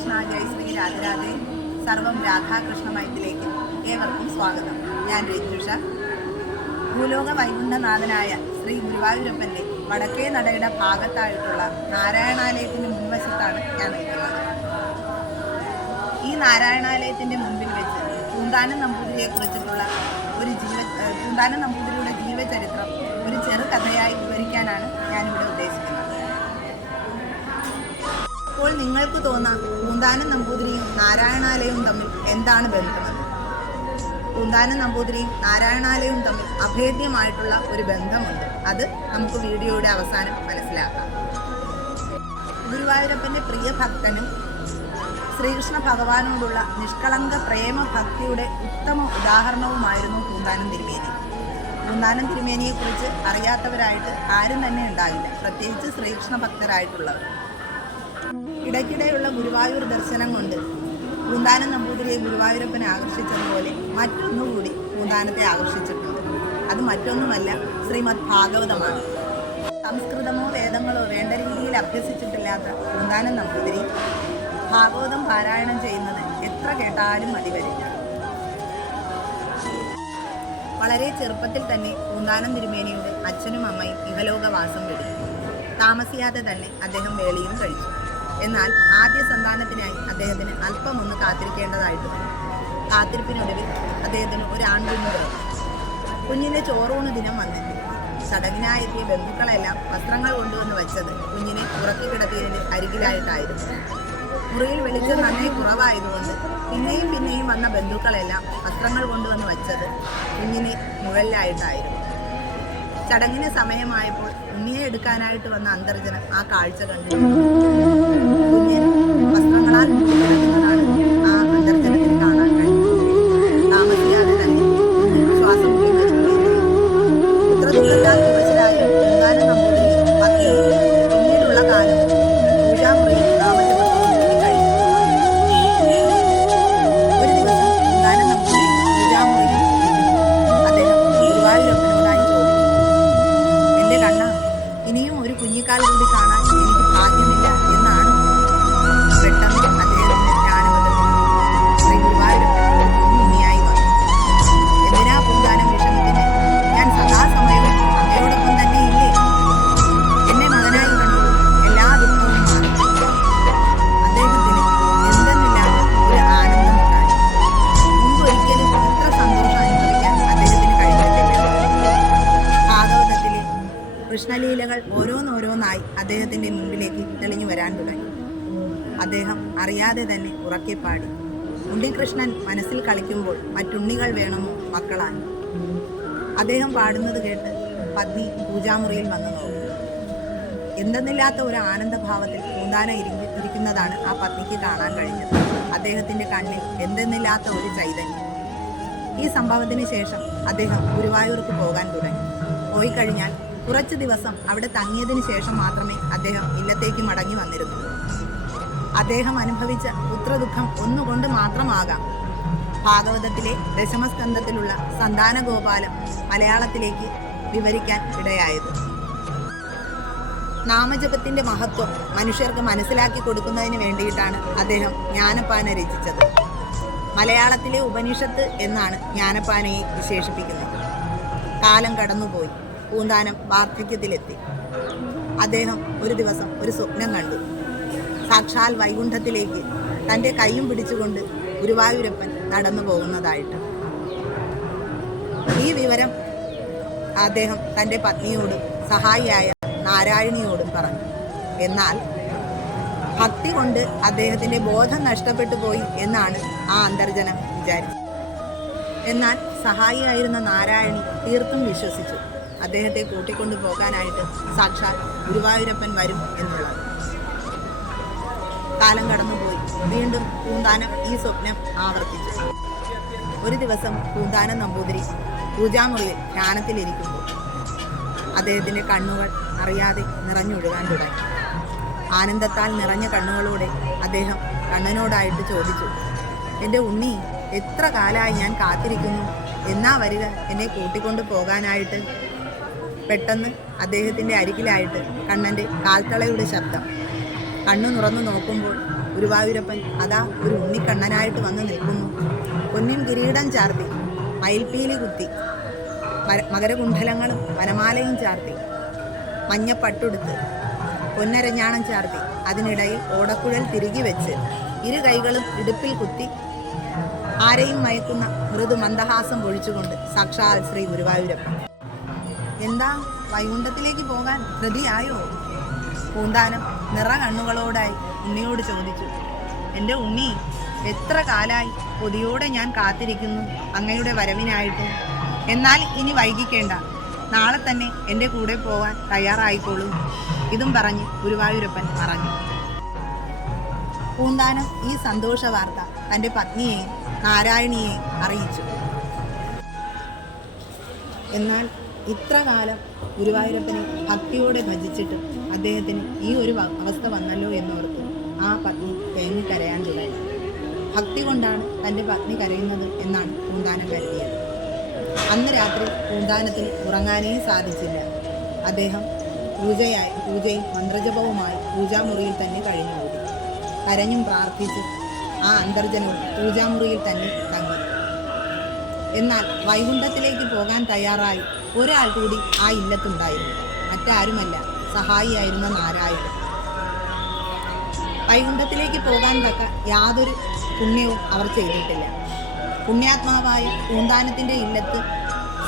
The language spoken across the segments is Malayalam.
കൃഷ്ണ ജയ് ശ്രീ രാധരാധേ സർവം രാധാകൃഷ്ണമയത്തിലേക്ക് ഏവർക്കും സ്വാഗതം. ഞാൻ രഞ്ജുഷ. ഭൂലോക വൈകുണ്ഠനാഥനായ ശ്രീ ഗുരുവായൂരപ്പൻ്റെ വടക്കേ നടയുടെ ഭാഗത്തായിട്ടുള്ള നാരായണാലയത്തിൻ്റെ മുൻവശത്താണ് ഞാൻ നിൽക്കുന്നത്. ഈ നാരായണാലയത്തിൻ്റെ മുൻപിൽ വെച്ച് പൂന്താനം നമ്പൂതിരിയെക്കുറിച്ചിട്ടുള്ള പൂന്താനം നമ്പൂതിരിയുടെ ജീവചരിത്രം ഒരു ചെറുകഥയായി വിവരിക്കാനാണ് ഞാനിവിടെ ഉദ്ദേശിക്കുന്നത്. അപ്പോൾ നിങ്ങൾക്ക് തോന്നാം, പൂന്താനം നമ്പൂതിരിയും നാരായണാലയവും തമ്മിൽ എന്താണ് ബന്ധമെന്ന്. പൂന്താനം നമ്പൂതിരിയും നാരായണാലയവും തമ്മിൽ അഭേദ്യമായിട്ടുള്ള ഒരു ബന്ധമുണ്ട്. അത് നമുക്ക് വീഡിയോയുടെ അവസാനം മനസ്സിലാക്കാം. ഗുരുവായൂരപ്പൻ്റെ പ്രിയ ഭക്തനും ശ്രീകൃഷ്ണ ഭഗവാനോടുള്ള നിഷ്കളങ്ക പ്രേമഭക്തിയുടെ ഉത്തമ ഉദാഹരണവുമായിരുന്നു പൂന്താനം തിരുമേനി. പൂന്താനം തിരുമേനിയെക്കുറിച്ച് അറിയാത്തവരായിട്ട് ആരും തന്നെ ഉണ്ടാവില്ല, പ്രത്യേകിച്ച് ശ്രീകൃഷ്ണ ഭക്തരായിട്ടുള്ളവർ. ഇടയ്ക്കിടെയുള്ള ഗുരുവായൂർ ദർശനം കൊണ്ട് പൂന്താനം നമ്പൂതിരിയെ ഗുരുവായൂരപ്പനെ ആകർഷിച്ചതുപോലെ മറ്റൊന്നുകൂടി പൂന്താനത്തെ ആകർഷിച്ചിട്ടുണ്ട്. അത് മറ്റൊന്നുമല്ല, ശ്രീമദ് ഭാഗവതമാണ്. സംസ്കൃതമോ വേദങ്ങളോ വേണ്ട രീതിയിൽ അഭ്യസിച്ചിട്ടില്ലാത്ത പൂന്താനം നമ്പൂതിരി ഭാഗവതം പാരായണം ചെയ്യുന്നത് എത്ര കേട്ടാലും മതി വരില്ല. വളരെ ചെറുപ്പത്തിൽ തന്നെ പൂന്താനം തിരുമേനിയുടെ അച്ഛനും അമ്മയും ഇഹലോകവാസം വെടിഞ്ഞു. താമസിയാതെ തന്നെ അദ്ദേഹം വേളിയും കഴിച്ചു. എന്നാൽ ആദ്യ സന്താനത്തിനായി അദ്ദേഹത്തിന് അല്പമൊന്ന് കാത്തിരിക്കേണ്ടതായിട്ട് വന്നു. കാത്തിരിപ്പിനൊടുവിൽ അദ്ദേഹത്തിന് ഒരു ആൺകുഞ്ഞ് പിറന്നു. കുഞ്ഞിൻ്റെ ചോറൂണ് ദിനം വന്നെത്തി. ചടങ്ങിനായെത്തിയ ബന്ധുക്കളെല്ലാം വസ്ത്രങ്ങൾ കൊണ്ടുവന്ന് വച്ചത് കുഞ്ഞിനെ ഉറക്കി കിടത്തിയതിന് അരികിലായിട്ടായിരുന്നു. മുറിയിൽ വെളിച്ചം നന്നേ കുറവായതുകൊണ്ട് പിന്നെയും വന്ന ബന്ധുക്കളെല്ലാം വസ്ത്രങ്ങൾ കൊണ്ടുവന്ന് വച്ചത് കുഞ്ഞിനെ മുകളിലായിട്ടായിരുന്നു. ചടങ്ങിന് സമയമായപ്പോൾ ഉണ്ണിയെ എടുക്കാനായിട്ട് വന്ന അന്തർജനം ആ കാഴ്ച കണ്ടു. കുഞ്ഞിന് വസ്ത്രങ്ങളാൽ മൂടിക്കിടക്കുന്നതാണ് ആ അന്തർജനത്തിന് കാണാൻ കഴിഞ്ഞത്. താമസിയാതെ തന്നെ ശ്വാസം പുത്രദുഃഖത്താൽ വിവശരായ പൂന്താനം നമ്പൂതിരി പത്നി പിന്നീടുള്ള കാലം പൂജാമുറിയിൽ നാമജപത്തോടുകൂടി കഴിഞ്ഞു. ഒരു ദിവസം പൂന്താനം നമ്പൂതിരി പൂജാമുറിയിൽ അദ്ദേഹം ഗുരുവായൂരപ്പനോടായി ചോദിച്ചു, എൻ്റെ കണ്ണ, ഇനിയും ഒരു കുഞ്ഞിക്കാൽ കൂടി കാണാൻ എനിക്ക് ഭാഗ്യമില്ല എന്നാണ്. പെട്ടെന്ന് അദ്ദേഹത്തിന്റെ ജ്ഞാനപഥത്തിൽ ശ്രീ ഗുരുവായൂരപ്പൻ കുഞ്ഞിയായി വന്നു. എന്തിനാ പൂന്താനം വിഷമിക്കുന്നത്? ഞാൻ സദാസമയവും അങ്ങയോടൊപ്പം തന്നെ ഇല്ലേ? എന്നെ മകനായി കണ്ടു, എല്ലാ ദുഃഖവും മാറി. അദ്ദേഹത്തിന് എന്തെന്നില്ലാത്ത ഒരു ആനന്ദമുണ്ടായി. മുമ്പ് ഒരിക്കലും ഇത്ര സന്തോഷം അനുഭവിക്കാൻ അദ്ദേഹത്തിന് കഴിഞ്ഞിട്ടില്ല. ഭാഗവതത്തിലെ കൃഷ്ണലീലകൾ ഓരോന്നോരോന്നായി അദ്ദേഹത്തിൻ്റെ മുമ്പിലേക്ക് തെളിഞ്ഞു വരാൻ തുടങ്ങി. അദ്ദേഹം അറിയാതെ തന്നെ ഉറക്കെ പാടി, ഉണ്ണികൃഷ്ണൻ മനസ്സിൽ കളിക്കുമ്പോൾ മറ്റുണ്ണികൾ വേണമോ മക്കളാൻ. അദ്ദേഹം പാടുന്നത് കേട്ട് പത്നി പൂജാമുറിയിൽ വന്നു നോക്കി. എന്തെന്നില്ലാത്ത ഒരു ആനന്ദഭാവത്തിൽ പൂന്താനം ഇരിക്കുന്നതാണ് ആ പത്നിക്ക് കാണാൻ കഴിഞ്ഞത്. അദ്ദേഹത്തിൻ്റെ കണ്ണിൽ എന്തെന്നില്ലാത്ത ഒരു ചൈതന്യം. ഈ സംഭവത്തിന് ശേഷം അദ്ദേഹം ഗുരുവായൂർക്ക് പോകാൻ തുടങ്ങി. പോയി കഴിഞ്ഞാൽ കുറച്ച് ദിവസം അവിടെ തങ്ങിയതിന് ശേഷം മാത്രമേ അദ്ദേഹം ഇല്ലത്തേക്ക് മടങ്ങി വന്നിരുന്നുള്ളൂ. അദ്ദേഹം അനുഭവിച്ച പുത്രദുഃഖം ഒന്നുകൊണ്ട് മാത്രമാകാം ഭാഗവതത്തിലെ ദശമസ്കന്ധത്തിലുള്ള സന്താനഗോപാലം മലയാളത്തിലേക്ക് വിവരിക്കാൻ ഇടയായത്. നാമജപത്തിൻ്റെ മഹത്വം മനുഷ്യർക്ക് മനസ്സിലാക്കി കൊടുക്കുന്നതിന് വേണ്ടിയിട്ടാണ് അദ്ദേഹം ജ്ഞാനപ്പാന രചിച്ചത്. മലയാളത്തിലെ ഉപനിഷത്ത് എന്നാണ് ജ്ഞാനപ്പാനയെ വിശേഷിപ്പിക്കുന്നത്. കാലം കടന്നുപോയി. പൂന്താനം വാർദ്ധക്യത്തിലെത്തി. അദ്ദേഹം ഒരു ദിവസം ഒരു സ്വപ്നം കണ്ടു. സാക്ഷാൽ വൈകുണ്ഠത്തിലേക്ക് തൻ്റെ കൈയും പിടിച്ചുകൊണ്ട് ഗുരുവായൂരപ്പൻ നടന്നു പോകുന്നതായിട്ട്. ഈ വിവരം അദ്ദേഹം തൻ്റെ പത്നിയോടും സഹായിയായ നാരായണിയോടും പറഞ്ഞു. എന്നാൽ ഭക്തി കൊണ്ട് അദ്ദേഹത്തിൻ്റെ ബോധം നഷ്ടപ്പെട്ടു പോയി എന്നാണ് ആ അന്തർജനം വിചാരിച്ചത്. എന്നാൽ സഹായിയായിരുന്ന നാരായണി തീർത്തും വിശ്വസിച്ചു അദ്ദേഹത്തെ കൂട്ടിക്കൊണ്ടു പോകാനായിട്ട് സാക്ഷാൽ ഗുരുവായൂരപ്പൻ വരും എന്നുള്ളത്. കാലം കടന്നുപോയി. വീണ്ടും പൂന്താനം ഈ സ്വപ്നം ആവർത്തിച്ചു. ഒരു ദിവസം പൂന്താനം നമ്പൂതിരി പൂജാമുറിയിൽ ധ്യാനത്തിലിരിക്കുമ്പോൾ അദ്ദേഹത്തിൻ്റെ കണ്ണുകൾ അറിയാതെ നിറഞ്ഞൊഴുകാൻ തുടങ്ങി. ആനന്ദത്താൽ നിറഞ്ഞ കണ്ണുകളോടെ അദ്ദേഹം കണ്ണനോടായിട്ട് ചോദിച്ചു, എൻ്റെ ഉണ്ണി, എത്ര കാലമായി ഞാൻ കാത്തിരിക്കുന്നു, എന്നാ വരിക എന്നെ കൂട്ടിക്കൊണ്ടു പോകാനായിട്ട്? പെട്ടെന്ന് അദ്ദേഹത്തിൻ്റെ അരികിലായിട്ട് കണ്ണൻ്റെ കാൽത്തളയുടെ ശബ്ദം. കണ്ണു തുറന്നു നോക്കുമ്പോൾ ഗുരുവായൂരപ്പൻ അതാ ഒരു ഉണ്ണിക്കണ്ണനായിട്ട് വന്ന് നിൽക്കുന്നു. പൊന്നിൻ കിരീടം ചാർത്തി, മയിൽപ്പീലി കുത്തി, മകരകുണ്ഡലങ്ങളും വനമാലയും ചാർത്തി, മഞ്ഞപ്പട്ടുടുത്ത്, പൊന്നരഞ്ഞാണം ചാർത്തി, അതിനിടയിൽ ഓടക്കുഴൽ തിരികെ വെച്ച്, ഇരു കൈകളും ഇടുപ്പിൽ കുത്തി, ആരെയും മയക്കുന്ന മൃദു മന്ദഹാസം പൊഴിച്ചുകൊണ്ട് സാക്ഷാൽ ശ്രീ ഗുരുവായൂരപ്പൻ. എന്താ, വൈകുണ്ഠത്തിലേക്ക് പോകാൻ ധൃതിയായോ? പൂന്താനം നിറ കണ്ണുകളോടായി ഉണ്ണിയോട് ചോദിച്ചു. എൻ്റെ ഉണ്ണി, എത്ര കാലായി കൊതിയോടെ ഞാൻ കാത്തിരിക്കുന്നു അങ്ങയുടെ വരവിനായിട്ട്. എന്നാൽ ഇനി വൈകിക്കേണ്ട, നാളെ തന്നെ എൻ്റെ കൂടെ പോകാൻ തയ്യാറായിക്കോളൂ. ഇതും പറഞ്ഞ് ഗുരുവായൂരപ്പൻ പറഞ്ഞു. പൂന്താനം ഈ സന്തോഷ വാർത്ത തൻ്റെ പത്നിയെയും നാരായണിയെയും അറിയിച്ചു. എന്നാൽ ഇത്ര കാലം ഗുരുവായൂരപ്പനെ ഭക്തിയോടെ ഭജിച്ചിട്ടും അദ്ദേഹത്തിന് ഈ ഒരു അവസ്ഥ വന്നല്ലോ എന്നോർത്ത് ആ പത്നി തേങ്ങിക്കരയാൻ തുടങ്ങി. ഭക്തി കൊണ്ടാണ് തൻ്റെ പത്നി കരയുന്നത് എന്നാണ് പൂന്താനം കരുതിയത്. അന്ന് രാത്രി പൂന്താനത്തിന് ഉറങ്ങാനേ സാധിച്ചില്ല. അദ്ദേഹം പൂജയും മന്ത്രജപവുമായി പൂജാമുറിയിൽ തന്നെ കഴിഞ്ഞുകൂടി. കരഞ്ഞും പ്രാർത്ഥിച്ച് ആ അന്തർജനവും പൂജാമുറിയിൽ തന്നെ തങ്ങി. എന്നാൽ വൈകുണ്ഠത്തിലേക്ക് പോകാൻ തയ്യാറായി ഒരാൾ കൂടി ആ ഇല്ലത്തുണ്ടായിരുന്നു. മറ്റാരുമല്ല, സഹായിയായിരുന്ന നാരായണൻ. വൈകുണ്ഠത്തിലേക്ക് പോകാൻ തക്ക യാതൊരു പുണ്യവും അവർ ചെയ്തിട്ടില്ല. പുണ്യാത്മാവായ പൂന്താനത്തിൻ്റെ ഇല്ലത്ത്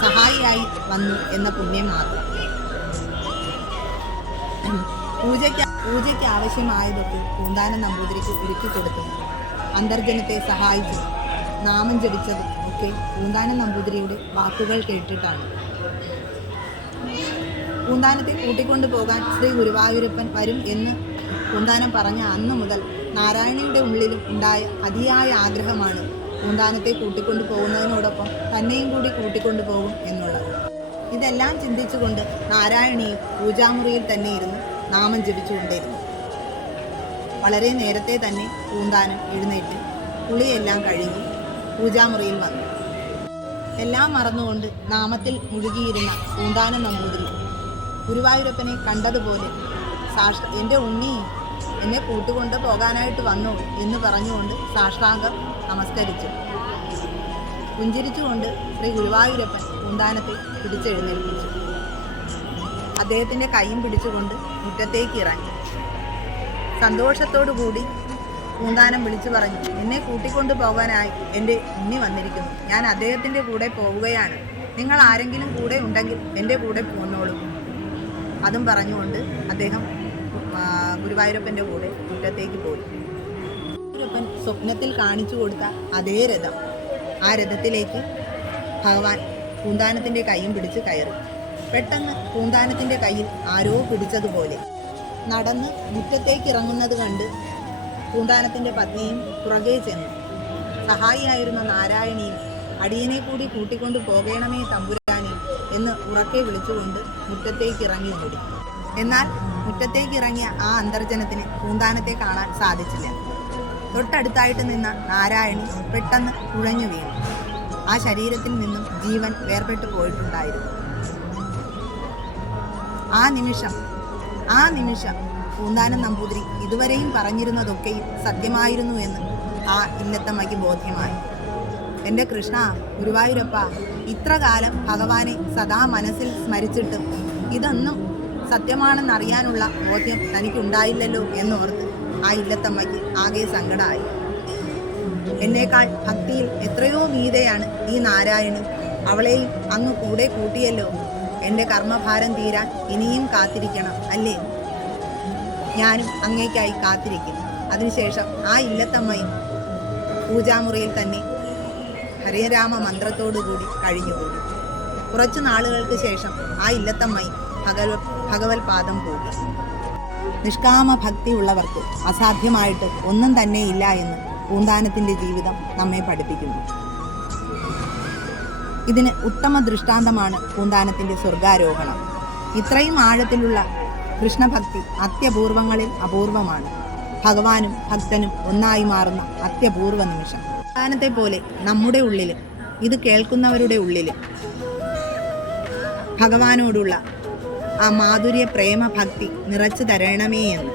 സഹായിയായി വന്നു എന്ന പുണ്യം മാത്രം. പൂജയ്ക്ക് ആവശ്യമായതൊക്കെ പൂന്താനം നമ്പൂതിരിക്ക് ഒരുക്കി കൊടുത്തു. അന്തർജനത്തെ സഹായിച്ചു നാമം ജപിച്ചതും ഒക്കെ പൂന്താനം നമ്പൂതിരിയുടെ വാക്കുകൾ കേട്ടിട്ടാണ്. പൂന്താനത്തെ കൂട്ടിക്കൊണ്ടു പോകാൻ ശ്രീ ഗുരുവായൂരപ്പൻ വരും എന്ന് പൂന്താനം പറഞ്ഞ അന്ന് മുതൽ നാരായണിയുടെ ഉള്ളിലും ഉണ്ടായ അതിയായ ആഗ്രഹമാണ് പൂന്താനത്തെ കൂട്ടിക്കൊണ്ടു പോകുന്നതിനോടൊപ്പം തന്നെയും കൂടി കൂട്ടിക്കൊണ്ടു പോകും എന്നുള്ളത്. ഇതെല്ലാം ചിന്തിച്ചുകൊണ്ട് നാരായണിയും പൂജാമുറിയിൽ തന്നെ ഇരുന്ന് നാമം ജപിച്ചുകൊണ്ടിരുന്നു. വളരെ നേരത്തെ തന്നെ പൂന്താനം എഴുന്നേറ്റ് കുളിയെല്ലാം കഴിഞ്ഞ് പൂജാമുറിയിൽ വന്നു. എല്ലാം മറന്നുകൊണ്ട് നാമത്തിൽ മുഴുകിയിരുന്ന പൂന്താനം നമ്പൂതിരി ഗുരുവായൂരപ്പനെ കണ്ടതുപോലെ എൻ്റെ ഉണ്ണി, എന്നെ കൂട്ടുകൊണ്ട് പോകാനായിട്ട് വന്നു എന്ന് പറഞ്ഞുകൊണ്ട് സാഷ്ടാംഗം നമസ്കരിച്ചു. പുഞ്ചിരിച്ചുകൊണ്ട് ശ്രീ ഗുരുവായൂരപ്പൻ പൂന്താനത്തെ പിടിച്ചെഴുന്നേൽപ്പിച്ചു. അദ്ദേഹത്തിൻ്റെ കൈയും പിടിച്ചുകൊണ്ട് മുറ്റത്തേക്ക് ഇറങ്ങി. സന്തോഷത്തോടു കൂടി പൂന്താനം വിളിച്ചു പറഞ്ഞു, എന്നെ കൂട്ടിക്കൊണ്ടു പോകാനായി എൻ്റെ ഉണ്ണി വന്നിരിക്കുന്നു. ഞാൻ അദ്ദേഹത്തിൻ്റെ കൂടെ പോവുകയാണ്. നിങ്ങൾ ആരെങ്കിലും കൂടെ ഉണ്ടെങ്കിൽ എൻ്റെ കൂടെ പോന്നോളൂ. അതും പറഞ്ഞുകൊണ്ട് അദ്ദേഹം ഗുരുവായൂരപ്പൻ്റെ കൂടെ മുറ്റത്തേക്ക് പോയി. ഗുരുവായൂരപ്പൻ സ്വപ്നത്തിൽ കാണിച്ചു കൊടുത്ത അതേ രഥം, ആ രഥത്തിലേക്ക് ഭഗവാൻ പൂന്താനത്തിൻ്റെ കൈയും പിടിച്ച് കയറി. പെട്ടെന്ന് പൂന്താനത്തിൻ്റെ കയ്യിൽ ആരോ പിടിച്ചതുപോലെ നടന്ന് മുറ്റത്തേക്ക് ഇറങ്ങുന്നത് കണ്ട് പൂന്താനത്തിൻ്റെ പത്നിയും പുറകെ ചെന്നു. സഹായിയായിരുന്ന നാരായണിയും അടിയനെ കൂടി കൂട്ടിക്കൊണ്ടു പോകണമേ തമ്പുരാനെ എന്ന് ഉറക്കെ വിളിച്ചുകൊണ്ട് മുറ്റത്തേക്ക് ഇറങ്ങി ഓടി. എന്നാൽ മുറ്റത്തേക്ക് ഇറങ്ങിയ ആ അന്തർജനത്തിന് പൂന്താനത്തെ കാണാൻ സാധിച്ചില്ല. തൊട്ടടുത്തായിട്ട് നിന്ന നാരായണി പെട്ടെന്ന് കുഴഞ്ഞു വീണു. ആ ശരീരത്തിൽ നിന്നും ജീവൻ വേർപെട്ടു പോയിട്ടുണ്ടായിരുന്നു. ആ നിമിഷം പൂന്താനം നമ്പൂതിരി ഇതുവരെയും പറഞ്ഞിരുന്നതൊക്കെയും സത്യമായിരുന്നു എന്ന് ആ ഇല്ലത്തമ്മയ്ക്ക് ബോധ്യമായി. എൻ്റെ കൃഷ്ണ, ഗുരുവായൂരപ്പ, ഇത്ര കാലം ഭഗവാനെ സദാ മനസ്സിൽ സ്മരിച്ചിട്ടും ഇതൊന്നും സത്യമാണെന്നറിയാനുള്ള ബോധ്യം തനിക്കുണ്ടായില്ലല്ലോ എന്നോർത്ത് ആ ഇല്ലത്തമ്മയ്ക്ക് ആകെ സങ്കടമായി. എന്നേക്കാൾ ഭക്തിയിൽ എത്രയോ മീതെയാണ് ഈ നാരായണി. അവളെയും അങ്ങ് കൂടെ കൂട്ടിയല്ലോ. എൻ്റെ കർമ്മഭാരം തീരാൻ ഇനിയും കാത്തിരിക്കണം അല്ലേ? ഞാനും അങ്ങേക്കായി കാത്തിരിക്കും. അതിനുശേഷം ആ ഇല്ലത്തമ്മയും പൂജാമുറിയിൽ തന്നെ ഹരേരാമ മന്ത്രത്തോടുകൂടി കഴിഞ്ഞുകൂടി. കുറച്ചു നാളുകൾക്ക് ശേഷം ആ ഇല്ലത്തമ്മയും ഭഗവത് പാദം പോയി. നിഷ്കാമ ഭക്തിയുള്ളവർക്ക് അസാധ്യമായിട്ട് ഒന്നും തന്നെ ഇല്ല എന്ന് പൂന്താനത്തിൻ്റെ ജീവിതം നമ്മെ പഠിപ്പിക്കുന്നു. ഇതിന് ഉത്തമ ദൃഷ്ടാന്തമാണ് പൂന്താനത്തിൻ്റെ സ്വർഗാരോഹണം. ഇത്രയും ആഴത്തിലുള്ള കൃഷ്ണഭക്തി അത്യപൂർവങ്ങളിൽ അപൂർവമാണ്. ഭഗവാനും ഭക്തനും ഒന്നായി മാറുന്ന അത്യപൂർവ നിമിഷം. പൂന്താനത്തെ പോലെ നമ്മുടെ ഉള്ളിലും ഇത് കേൾക്കുന്നവരുടെ ഉള്ളിലും ഭഗവാനോടുള്ള ആ മാധുര്യ പ്രേമ ഭക്തി നിറച്ചു തരണമേ എന്ന്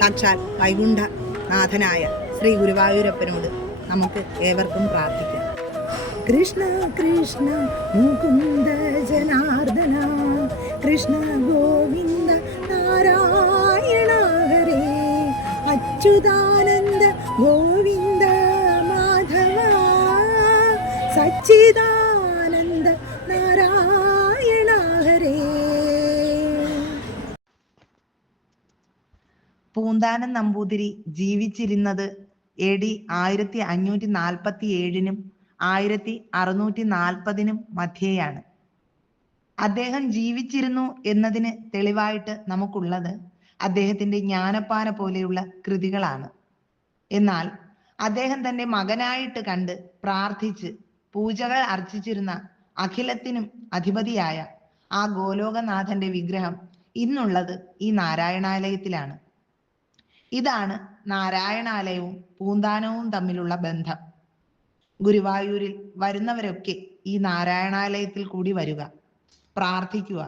സാക്ഷാൽ വൈകുണ്ഠനാഥനായ ശ്രീ ഗുരുവായൂരപ്പനോട് നമുക്ക് ഏവർക്കും പ്രാർത്ഥിക്കാം. കൃഷ്ണ കൃഷ്ണ മുകുന്ദ ജനാർദ്ദന, കൃഷ്ണ ഗോവിന്ദ നാരായണ ഹരേ, അച്യുതാനന്ദ ഗോവിന്ദ മാധവ, സച്ചിദാനന്ദ നാരായണ ഹരേ. പൂന്താനം നമ്പൂതിരി ജീവിച്ചിരുന്നത് AD 1547 1640 മധ്യേയാണ്. അദ്ദേഹം ജീവിച്ചിരുന്നു എന്നതിന് തെളിവായിട്ട് നമുക്കുള്ളത് അദ്ദേഹത്തിന്റെ ജ്ഞാനപ്പാന പോലെയുള്ള കൃതികളാണ്. എന്നാൽ അദ്ദേഹം തന്റെ മകനായിട്ട് കണ്ട് പ്രാർത്ഥിച്ച് പൂജകൾ അർച്ചിച്ചിരുന്ന അഖിലത്തിനും അധിപതിയായ ആ ഗോലോകനാഥന്റെ വിഗ്രഹം ഇന്നുള്ളത് ഈ നാരായണാലയത്തിലാണ്. ഇതാണ് നാരായണാലയവും പൂന്താനവും തമ്മിലുള്ള ബന്ധം. ഗുരുവായൂരിൽ വരുന്നവരൊക്കെ ഈ നാരായണാലയത്തിൽ കൂടി വരിക, പ്രാർത്ഥിക്കുക,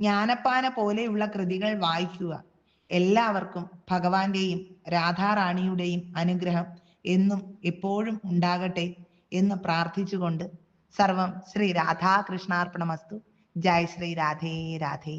ജ്ഞാനപ്പാന പോലെയുള്ള കൃതികൾ വായിക്കുക. എല്ലാവർക്കും ഭഗവാന്റെയും രാധാറാണിയുടെയും അനുഗ്രഹം എന്നും എപ്പോഴും ഉണ്ടാകട്ടെ എന്ന് പ്രാർത്ഥിച്ചുകൊണ്ട് സർവം ശ്രീ രാധാകൃഷ്ണാർപ്പണമസ്തു. ജയ് ശ്രീ രാധേ രാധേ.